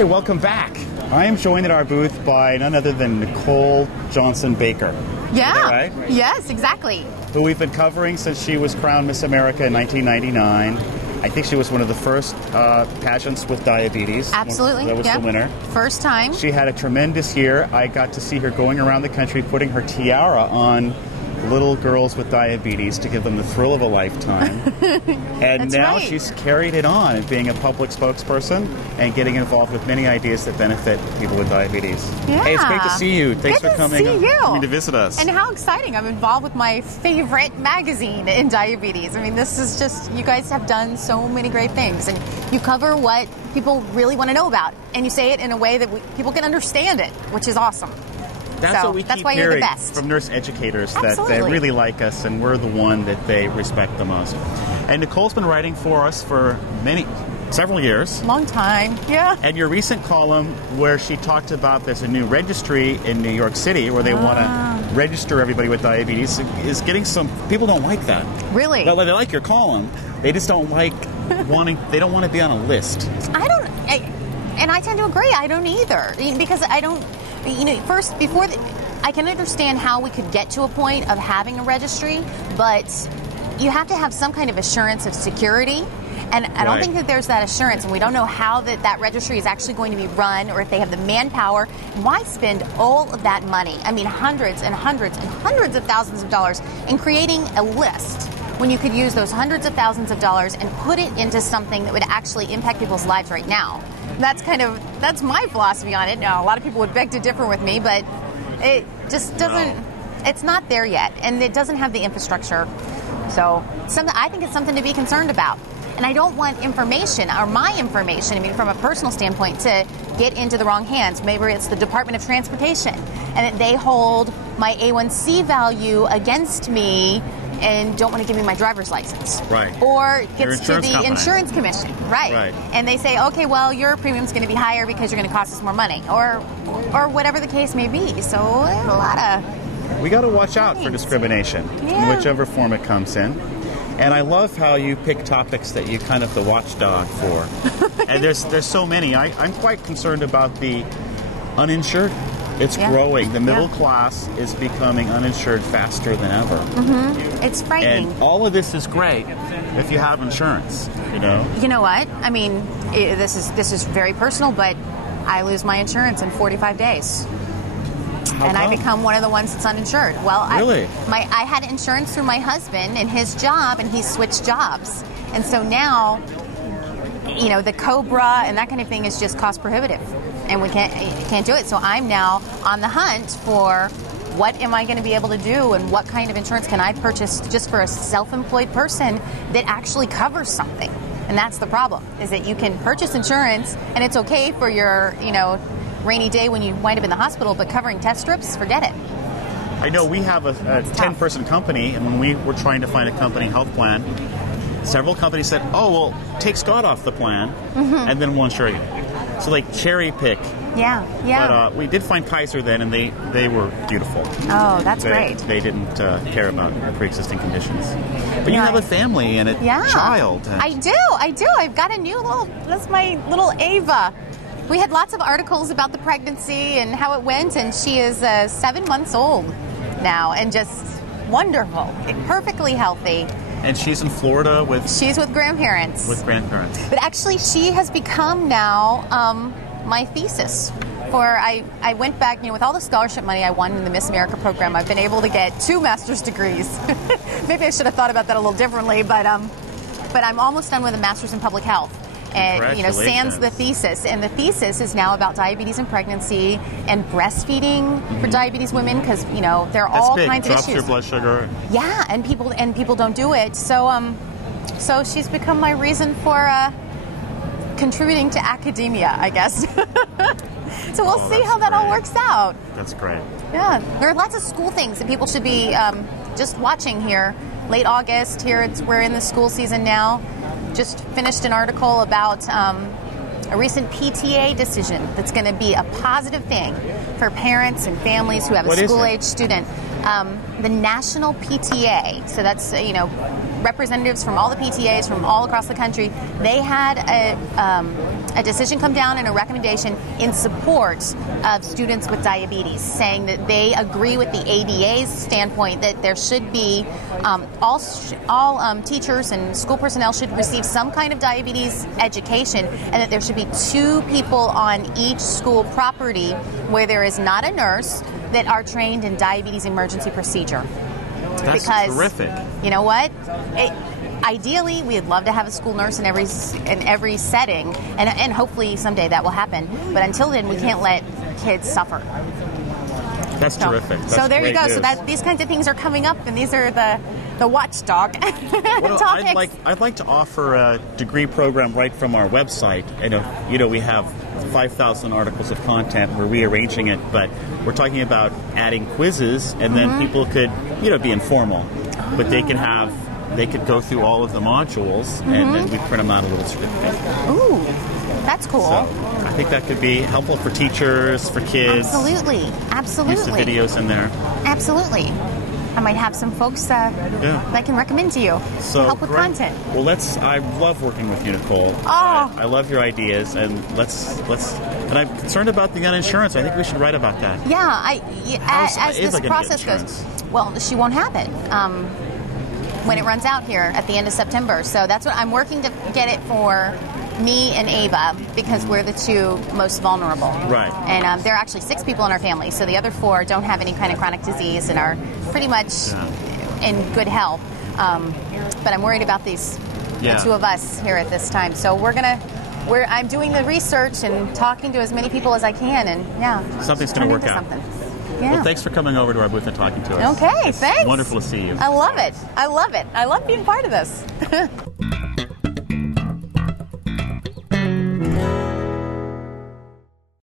Hey, welcome back. I am joined at our booth by none other than Nicole Johnson Baker. Yeah. Is that right? Yes, exactly. Who we've been covering since she was crowned Miss America in 1999. I think she was one of the first pageants with diabetes. Absolutely. That was the winner. First time. She had a tremendous year. I got to see her going around the country putting her tiara on little girls with diabetes to give them the thrill of a lifetime. And That's now right. she's carried it on and being a public spokesperson and getting involved with many ideas that benefit people with diabetes. Yeah. Hey, it's great to see you. Thanks Good for to see you. coming to visit us. And how exciting. I'm involved with my favorite magazine in diabetes. I mean, this is just, you guys have done so many great things. And you cover what people really want to know about. And you say it in a way that people can understand it, which is awesome. That's so what we that's keep why you're the hearing best. from nurse educators, that Absolutely. they really like us and we're the one that they respect the most. And Nicole's been writing for us for several years. Long time, yeah. And your recent column where she talked about there's a new registry in New York City where they want to register everybody with diabetes is getting some, people don't like that. Really? Well, they like your column. They just don't like they don't want to be on a list. And I tend to agree, I don't either. Because I don't, first, I can understand how we could get to a point of having a registry, but you have to have some kind of assurance of security. And I don't think that there's that assurance, and we don't know how that registry is actually going to be run or if they have the manpower. Why spend all of that money? I mean, hundreds and hundreds and hundreds of thousands of dollars in creating a list when you could use those hundreds of thousands of dollars and put it into something that would actually impact people's lives right now. That's my philosophy on it. Now, a lot of people would beg to differ with me, but it just doesn't, it's not there yet, and it doesn't have the infrastructure. So I think it's something to be concerned about. And I don't want information, or my information, from a personal standpoint, to get into the wrong hands. Maybe it's the Department of Transportation, and that they hold my A1C value against me and don't want to give me my driver's license. Right. Or gets to the company. insurance commission. Right. And they say, okay, well, your premium's going to be higher because you're going to cost us more money. Or whatever the case may be. So there's a lot of... We got to watch out for discrimination in whichever form it comes in. And I love how you pick topics that you kind of the watchdog for. And there's so many. I'm quite concerned about the uninsured. It's growing. The middle class is becoming uninsured faster than ever. Mm-hmm. It's frightening. And all of this is great if you have insurance, You know what? I mean, this is very personal, but I lose my insurance in 45 days. How come? I become one of the ones that's uninsured. Well, really? I had insurance through my husband and his job, and he switched jobs. And so now, the COBRA and that kind of thing is just cost prohibitive. And we can't do it. So I'm now on the hunt for what am I going to be able to do and what kind of insurance can I purchase just for a self-employed person that actually covers something. And that's the problem, is that you can purchase insurance and it's okay for your, rainy day when you wind up in the hospital, but covering test strips, forget it. I know we have a 10-person company, and when we were trying to find a company health plan, several companies said, oh, well, take Scott off the plan, and then we'll insure you. So, cherry pick. Yeah. But we did find Kaiser then, and they were beautiful. Oh, that's great. They didn't care about pre-existing conditions. But you have a family and a child. And I do. I've got a new that's my little Ava. We had lots of articles about the pregnancy and how it went, and she is 7 months old now, and just wonderful, perfectly healthy. And she's in Florida with... She's with grandparents. But actually, she has become now my thesis. I went back, with all the scholarship money I won in the Miss America program, I've been able to get 2 master's degrees. Maybe I should have thought about that a little differently, but I'm almost done with a master's in public health. And, sans the thesis. And the thesis is now about diabetes and pregnancy and breastfeeding for diabetes women, because, there are all kinds of issues. Drops your blood sugar. Yeah, and people don't do it. So she's become my reason for contributing to academia, I guess. So we'll see how that all works out. That's great. Yeah, there are lots of school things that people should be just watching here. Late August, we're in the school season now. Just finished an article about a recent PTA decision that's going to be a positive thing for parents and families who have a school-age student. The National PTA, so that's, representatives from all the PTAs from all across the country. They had a decision come down and a recommendation in support of students with diabetes, saying that they agree with the ADA's standpoint that there should be all teachers and school personnel should receive some kind of diabetes education, and that there should be 2 people on each school property where there is not a nurse that are trained in diabetes emergency procedure. That's because, terrific. You know what? Ideally, we'd love to have a school nurse in every setting, and hopefully someday that will happen. But until then, we can't let kids suffer. That's terrific. That's so there you go. News. So these kinds of things are coming up, and these are the watchdog topics. I'd like to offer a degree program right from our website. We have 5,000 articles of content. We're rearranging it, but we're talking about adding quizzes, and then people could, be informal, but they could go through all of the modules, and then we print them out a little certificate. Ooh, that's cool. So I think that could be helpful for teachers, for kids. Absolutely. Use the videos in there. Absolutely. I might have some folks that I can recommend to you to help with content. Well, I love working with you, Nicole. Oh. I love your ideas, and and I'm concerned about the uninsurance. I think we should write about that. Yeah, as this process goes, well, she won't have it when it runs out here at the end of September. So that's what I'm working to get it for me and Ava, because we're the 2 most vulnerable. Right. And there are actually 6 people in our family, so the other 4 don't have any kind of chronic disease and are pretty much in good health. But I'm worried about the 2 of us here at this time. So I'm doing the research and talking to as many people as I can, and something's going to work out. Yeah. Well, thanks for coming over to our booth and talking to us. Okay, thanks. Wonderful to see you. I love it. I love being part of this.